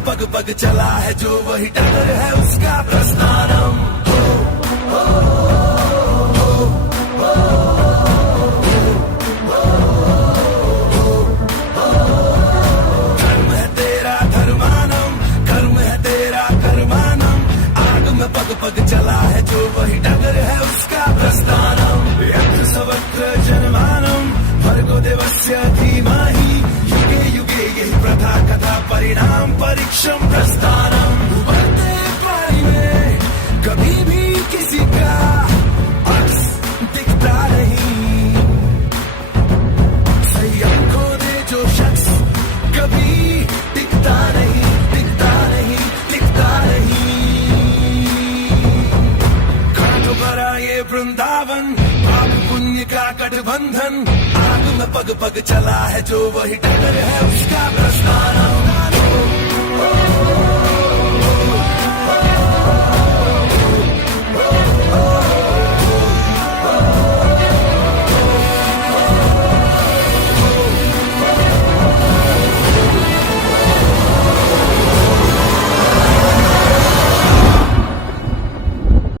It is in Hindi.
में पग पग चला है जो वही डगर है उसका प्रस्थानम। कर्म है तेरा धर्मानम, कर्म है तेरा कर्मानम, आग में पग पग चला है जो वही डगर है उसका प्रस्थानम। यत्र सवत्र जन्मानम भर्गो देवस्य धीमहि, युगे युगे यही प्रथा कथा परिणाम परीक्षम प्रस्थानम। उभरते पानी में कभी भी किसी का अक्स दिखता नहीं, संयम खो दे जो शख्स कभी दिखता नहीं, दिखता नहीं, दिखता नहीं। कांटों भरा ये वृंदावन पाप पुण्य का गठबंधन, आग में पग पग चला है जो वही डगर है।